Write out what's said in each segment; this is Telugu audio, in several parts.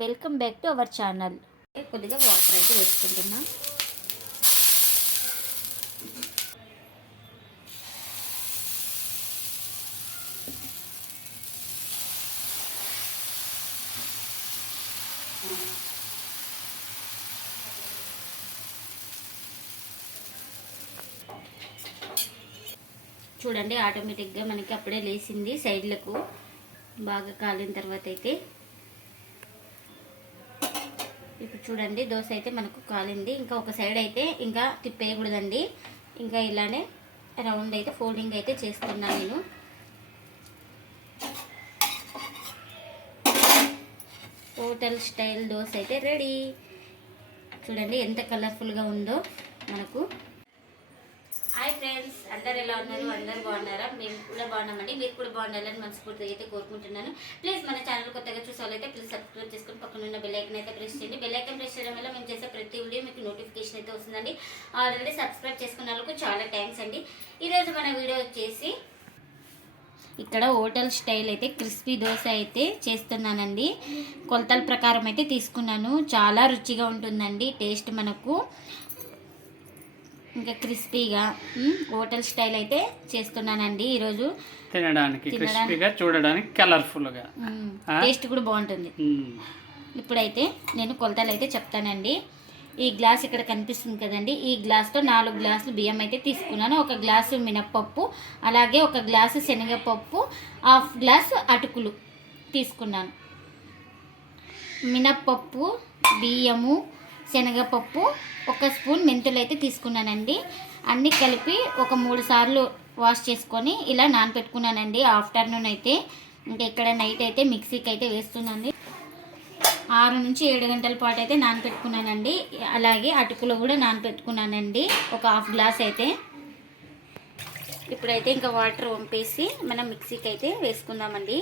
Welcome back to our channel. కొద్దిగా వాటర్ అయితే వేసుకుంటున్నాం. చూడండి ఆటోమేటిక్గా మనకి అప్పుడే లేచింది సైడ్లకు. బాగా కాలిన తర్వాత అయితే. ఇప్పుడు చూడండి దోశ అయితే మనకు కాలింది. ఇంకా ఒక సైడ్ అయితే ఇంకా తిప్పేయకూడదండి. ఇంకా ఇలానే రౌండ్ అయితే ఫోల్డింగ్ అయితే చేస్తున్నాను నేను. హోటల్ స్టైల్ దోశ అయితే రెడీ చూడండి ఎంత కలర్ఫుల్గా ఉందో మనకు. ఫ్రెండ్స్ అందరు ఎలా ఉన్నారు? అందరు బాగున్నారా? మేము కూడా బాగున్నామండి. మీరు కూడా బాగుండాలని మనస్ఫూర్తిగా అయితే కోరుకుంటున్నాను. ప్లీజ్ మన ఛానల్ కొత్తగా చూసేవాళ్ళైతే ప్లీజ్ సబ్స్క్రైబ్ చేసుకుని పక్కన ఉన్న బెల్లైకన్ అయితే ప్రెస్ చేయండి. బెల్లైకన్ ప్రెస్ చేయడం వల్ల మేము చేసే ప్రతి వీడియో మీకు నోటిఫికేషన్ అయితే వస్తుందండి. ఆల్రెడీ సబ్స్క్రైబ్ చేసుకున్న వాళ్ళకు చాలా థ్యాంక్స్ అండి. ఈరోజు మన వీడియో వచ్చేసి ఇక్కడ హోటల్ స్టైల్ అయితే క్రిస్పీ దోశ అయితే చేస్తున్నానండి. కొలతల ప్రకారం అయితే తీసుకున్నాను. చాలా రుచిగా ఉంటుందండి. టేస్ట్ మనకు. ఇంకా క్రిస్పీగా హోటల్ స్టైల్ అయితే చేస్తున్నానండి ఈరోజు. తినడానికి తినడానికి. క్రిస్పీగా చూడడానికి కలర్ఫుల్గా? టేస్ట్ కూడా బాగుంటుంది. ఇప్పుడైతే నేను కొలతలు అయితే చెప్తానండి. ఈ గ్లాస్ ఇక్కడ కనిపిస్తుంది కదండి. ఈ గ్లాస్తో నాలుగు గ్లాసులు బియ్యం అయితే తీసుకున్నాను. ఒక గ్లాసు మినప్పప్పు అలాగే ఒక గ్లాసు శనగపప్పు హాఫ్ గ్లాసు అటుకులు తీసుకున్నాను. మినప్పప్పు బియ్యము శనగపప్పు ఒక స్పూన్ మెంతులు అయితే తీసుకున్నానండి. అన్నీ కలిపి ఒక మూడు సార్లు వాష్ చేసుకొని ఇలా నానపెట్టుకున్నానండి. ఆఫ్టర్నూన్ అయితే ఇంకా ఇక్కడ నైట్ అయితే మిక్సీకి అయితే వేస్తున్నాను. ఆరు నుంచి ఏడు గంటల పాటు అయితే నానపెట్టుకున్నానండి. అలాగే అటుకులు కూడా నానపెట్టుకున్నానండి. ఒక హాఫ్ గ్లాస్ అయితే. ఇప్పుడైతే ఇంకా వాటర్ వంపేసి మనం మిక్సీకి అయితే వేసుకుందామండి.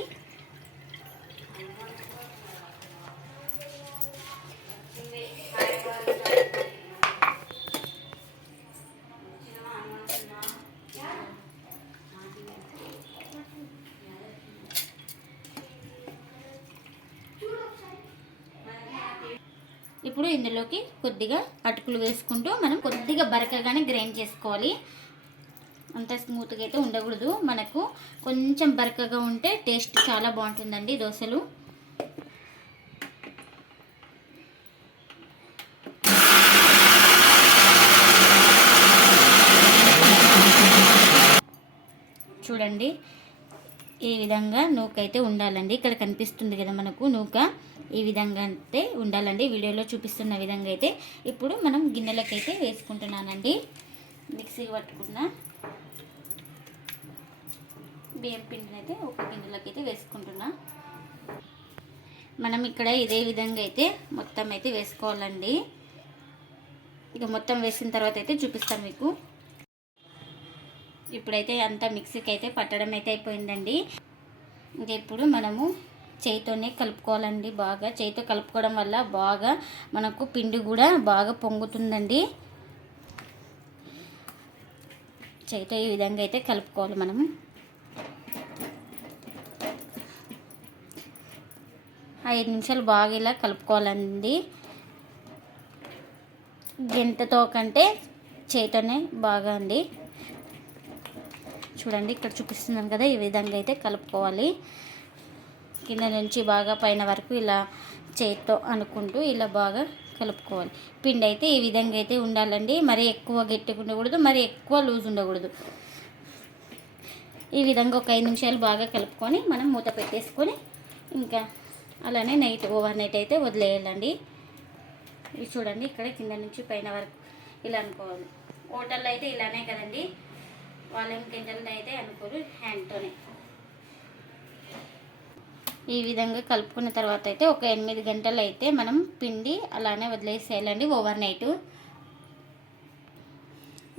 ఇప్పుడు ఇందులోకి కొద్దిగా అటుకులు వేసుకుంటూ మనం కొద్దిగా బరకగానే గ్రైండ్ చేసుకోవాలి. అంత స్మూత్గా అయితే ఉండకూడదు. మనకు కొంచెం బరకగా ఉంటే టేస్ట్ చాలా బాగుంటుందండి దోశలు. చూడండి. ఈ విధంగా నూకైతే ఉండాలండి. ఇక్కడ కనిపిస్తుంది కదా మనకు నూక. ఈ విధంగా అయితే ఉండాలండి. వీడియోలో చూపిస్తున్న విధంగా అయితే ఇప్పుడు మనం గిన్నెలకైతే వేసుకుంటున్నానండి. మిక్సీ పట్టుకున్న బియ్యం పిండిని అయితే ఒక గిన్నెలకైతే వేసుకుంటున్నా. మనం ఇక్కడ ఇదే విధంగా అయితే మొత్తం అయితే వేసుకోవాలండి. ఇక మొత్తం వేసిన తర్వాత అయితే చూపిస్తాను మీకు. ఇప్పుడైతే అంతా మిక్సీకి అయితే పట్టడం అయితే అయిపోయిందండి. ఇంకా ఇప్పుడు మనము చేయితోనే కలుపుకోవాలండి బాగా. చేయితో కలుపుకోవడం వల్ల బాగా మనకు పిండి కూడా బాగా పొంగుతుందండి. చేయితో ఈ విధంగా అయితే కలుపుకోవాలి మనము. ఐదు నిమిషాలు బాగా ఇలా కలుపుకోవాలండి. గెంటతో కంటే చేతనే బాగా అండి. చూడండి ఇక్కడ చూపిస్తున్నాను కదా ఈ విధంగా అయితే కలుపుకోవాలి. కింద నుంచి బాగా పైన వరకు ఇలా చేతితో అనుకుంటూ ఇలా బాగా కలుపుకోవాలి. పిండి అయితే ఈ విధంగా అయితే ఉండాలండి. మరి ఎక్కువ గట్టిగా ఉండకూడదు మరి ఎక్కువ లూజ్ ఉండకూడదు. ఈ విధంగా ఒక ఐదు నిమిషాలు బాగా కలుపుకొని మనం మూత పెట్టేసుకొని ఇంకా అలానే నైట్ ఓవర్ నైట్ అయితే వదిలేయాలండి. ఇవి చూడండి ఇక్కడ కింద నుంచి పైన వరకు ఇలా అనుకోవాలి. హోటల్లో అయితే ఇలానే కదండి. వాళ్ళు గింజలను అయితే అనుకోరు హ్యాండ్తోనే. ఈ విధంగా కలుపుకున్న తర్వాత అయితే ఒక ఎనిమిది గంటలు అయితే మనం పిండి అలానే వదిలేసేయాలండి ఓవర్ నైట్.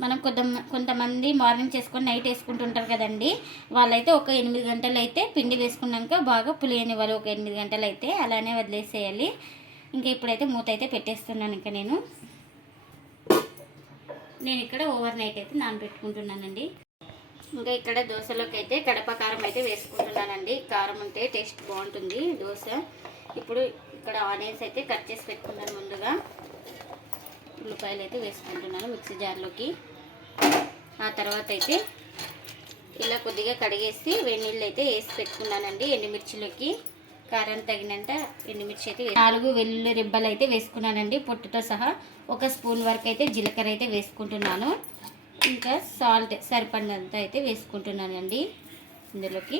మనం కొంత కొంతమంది మార్నింగ్ చేసుకొని నైట్ వేసుకుంటుంటారు కదండి వాళ్ళైతే ఒక ఎనిమిది గంటలు అయితే పిండి వేసుకున్నాక బాగా పులియనివ్వాలి. ఒక ఎనిమిది గంటలు అయితే అలానే వదిలేసేయాలి. ఇంకా ఇప్పుడైతే మూత అయితే పెట్టేస్తున్నాను ఇంకా నేను. నేను ఇక్కడ ఓవర్ నైట్ అయితే నానబెట్టుకుంటున్నానండి. ఇంకా ఇక్కడ దోశలోకి అయితే కడప కారం అయితే వేసుకుంటున్నానండి. కారం ఉంటే టేస్ట్ బాగుంటుంది దోశ. ఇప్పుడు ఇక్కడ ఆనియన్స్ అయితే కట్ చేసి పెట్టుకున్నాను ముందుగా. ఉల్లిపాయలు అయితే వేసుకుంటున్నాను మిక్సీ జార్లోకి. ఆ తర్వాత అయితే ఇలా కొద్దిగా కడిగేసి వేడి నీళ్ళు అయితే వేసి పెట్టుకున్నానండి ఎండుమిర్చిలోకి. కారం తగినంత ఎండుమిర్చి అయితే నాలుగు వెల్లుల్లి రిబ్బలు అయితే వేసుకున్నానండి. పొట్టుతో సహా ఒక స్పూన్ వరకు అయితే జీలకర్ర అయితే వేసుకుంటున్నాను. ఇంకా సాల్ట్ సరిపడినంత అయితే వేసుకుంటున్నానండి ఇందులోకి.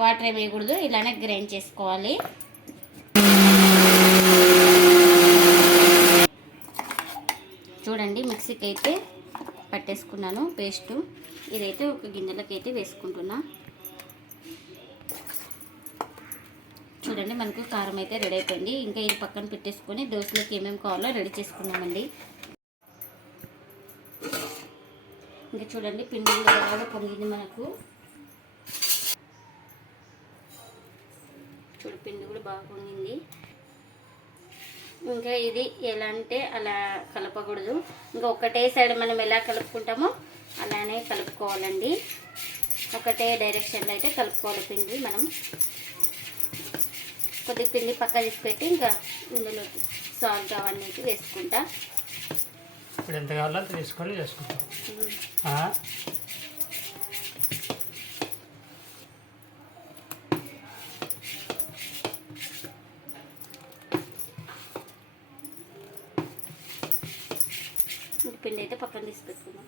వాటర్ ఏమి వేయకూడదు ఇలానే గ్రైండ్ చేసుకోవాలి. చూడండి మిక్సీకి అయితే పట్టేసుకున్నాను పేస్టు. ఇదైతే ఒక గిన్నెలకి అయితే వేసుకుంటున్నాను చూడండి మనకు కారం అయితే రెడీ అయిపోయింది. ఇంకా ఇది పక్కన పెట్టేసుకొని దోశలోకి ఏమేమి కావాలో రెడీ చేసుకున్నామండి ఇంకా చూడండి పిండి కూడా బాగా పొంగింది మనకు. చూడు పిండి కూడా బాగా పొంగింది. ఇంకా ఇది ఎలా అంటే అలా కలపకూడదు. ఇంకా ఒకటే సైడ్ మనం ఎలా కలుపుకుంటామో అలానే కలుపుకోవాలండి. ఒకటే డైరెక్షన్లో అయితే కలుపుకోవాలి పిండి మనం. కొద్దిగా పిండి పక్క తీసి పెట్టి ఇంకా ఇందులో సాల్ట్ అవన్నీ వేసుకుంటా. ఇప్పుడు ఎంత కావాలో తీసుకొని చేసుకుంటాం. పిండి అయితే పక్కన తీసి పెట్టుకున్నాం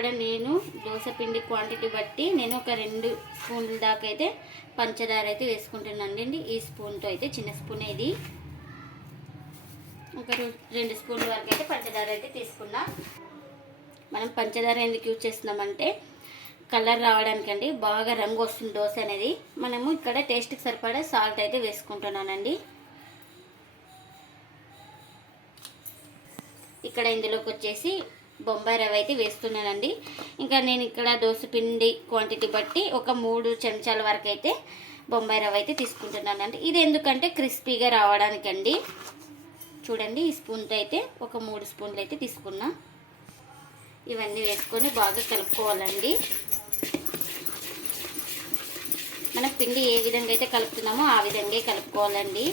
ఇక్కడ నేను దోశ పిండి క్వాంటిటీ బట్టి నేను ఒక రెండు స్పూన్ల దాకా అయితే పంచదార అయితే వేసుకుంటున్నాను అండి ఈ స్పూన్తో అయితే చిన్న స్పూన్ ఇది. ఒక రెండు స్పూన్ల వరకు అయితే పంచదార అయితే తీసుకున్నా. మనం పంచదార ఎందుకు యూజ్ చేస్తున్నామంటే కలర్ రావడానికండి బాగా రంగు వస్తుంది దోశ అనేది. మనము ఇక్కడ టేస్ట్కి సరిపడా సాల్ట్ అయితే వేసుకుంటున్నానండి. ఇక్కడ ఇందులోకి వచ్చేసి బొంబాయి రవ్వ అయితే వేస్తున్నానండి. ఇంకా నేను ఇక్కడ దోశ పిండి క్వాంటిటీ బట్టి ఒక మూడు చెంచాల వరకు అయితే బొంబాయి రవ్వ అయితే తీసుకుంటున్నానండి. ఇది ఎందుకంటే క్రిస్పీగా రావడానికండి. చూడండి ఈ స్పూన్తో అయితే ఒక మూడు స్పూన్లు అయితే తీసుకున్నా. ఇవన్నీ వేసుకొని బాగా కలుపుకోవాలండి. మన పిండి ఏ విధంగా అయితే కలుపుతున్నామో ఆ విధంగా కలుపుకోవాలండి.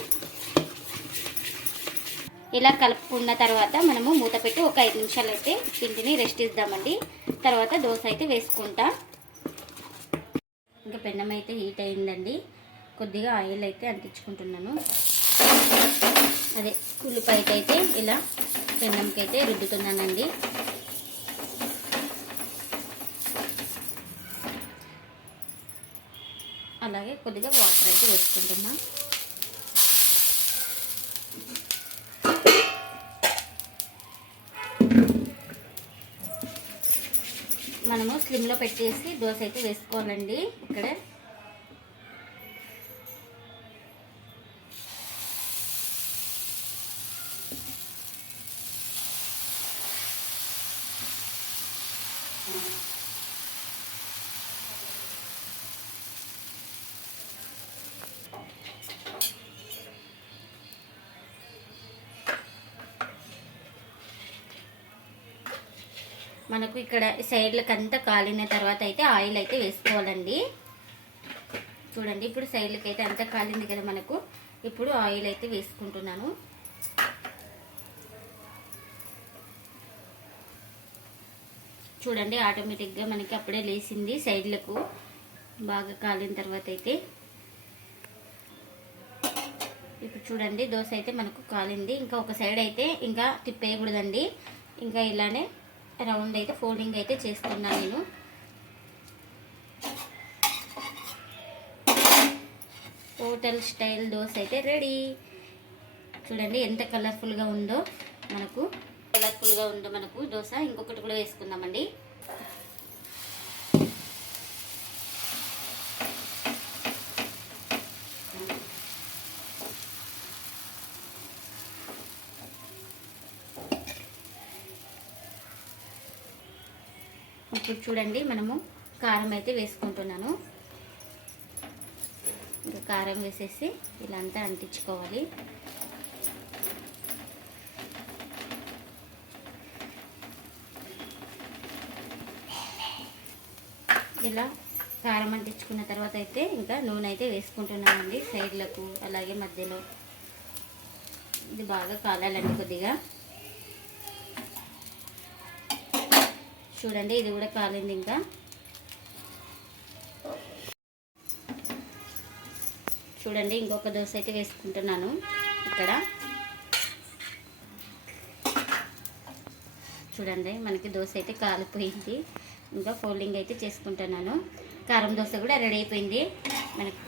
ఇలా కలుపుకున్న తర్వాత మనము మూత పెట్టి ఒక ఐదు నిమిషాలు అయితే పిండిని రెస్ట్ ఇద్దామండి. తర్వాత దోశ అయితే వేసుకుంటా. ఇంకా పెన్నం అయితే హీట్ అయిందండి. కొద్దిగా ఆయిల్ అయితే అంటించుకుంటున్నాను. అదే ఉల్లిపాయ అయితే ఇలా పెన్నంకి అయితే రుద్దుతున్నానండి. అలాగే కొద్దిగా వాటర్ అయితే వేసుకుంటున్నాను మనము స్లిమ్లో పెట్టేసి దోశ అయితే వేసుకోవాలండి. ఇక్కడ మనకు ఇక్కడ సైడ్లకు అంతా కాలిన తర్వాత అయితే ఆయిల్ అయితే వేసుకోవాలండి. చూడండి ఇప్పుడు సైడ్లకి అయితే అంతా కాలింది కదా మనకు. ఇప్పుడు ఆయిల్ అయితే వేసుకుంటున్నాను. చూడండి ఆటోమేటిక్గా మనకి అప్పుడే లేసింది సైడ్లకు. బాగా కాలిన తర్వాత అయితే. ఇప్పుడు చూడండి దోశ అయితే మనకు కాలింది. ఇంకా ఒక సైడ్ అయితే ఇంకా తిప్పేయకూడదండి. ఇంకా ఇలానే రౌండ్ అయితే ఫోల్డింగ్ అయితే చేస్తున్నాను నేను. హోటల్ స్టైల్ దోశ అయితే రెడీ. చూడండి ఎంత కలర్ఫుల్గా ఉందో మనకు. కలర్ఫుల్గా ఉందో మనకు దోశ. ఇంకొకటి కూడా వేసుకుందామండి. ఇప్పుడు చూడండి మనము కారం అయితే వేసుకుంటున్నాను. ఇంకా కారం వేసేసి ఇలా అంతా అంటించుకోవాలి. ఇలా కారం అంటించుకున్న తర్వాత అయితే ఇంకా నూనె అయితే వేసుకుంటున్నామండి సైడ్లకు అలాగే మధ్యలో. ఇది బాగా కాలాలండి కొద్దిగా. చూడండి ఇది కూడా కాలింది ఇంకా. చూడండి ఇంకొక దోశ అయితే వేసుకుంటున్నాను ఇక్కడ. చూడండి మనకి దోశ అయితే కాలిపోయింది. ఇంకా ఫోల్డింగ్ అయితే చేసుకుంటున్నాను. కారం దోశ కూడా రెడీ అయిపోయింది. మనకి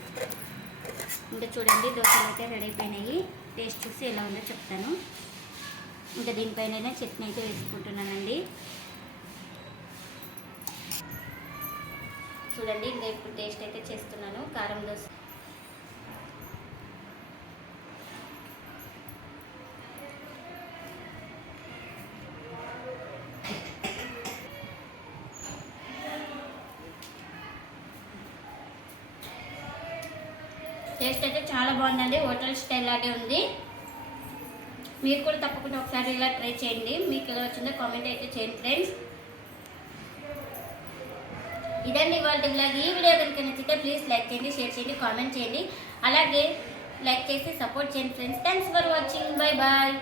ఇంకా చూడండి దోశలు అయితే రెడీ అయిపోయినాయి. టేస్ట్ చూసి ఎలా ఉందో చెప్తాను. ఇంకా దీనిపైన చట్నీ అయితే వేసుకుంటున్నానండి. చూడండి ఇంకా ఇప్పుడు టేస్ట్ అయితే చేస్తున్నాను. కారం దోశ. టేస్ట్ అయితే చాలా బాగుందండి. హోటల్ స్టైల్ లాగే ఉంది. మీరు కూడా తప్పకుండా ఒకసారి ఇలా ట్రై చేయండి. మీకు ఎలా వచ్చిందో కామెంట్ అయితే చేయండి ఫ్రెండ్స్ ఇదండి ఇవాళ బ్లాగ్ ఈ వీడియో కనుక నచ్చితే ప్లీజ్ లైక్ చేయండి షేర్ చేయండి కామెంట్ చేయండి. అలాగే లైక్ చేసి సపోర్ట్ చేయండి friends thanks for watching bye bye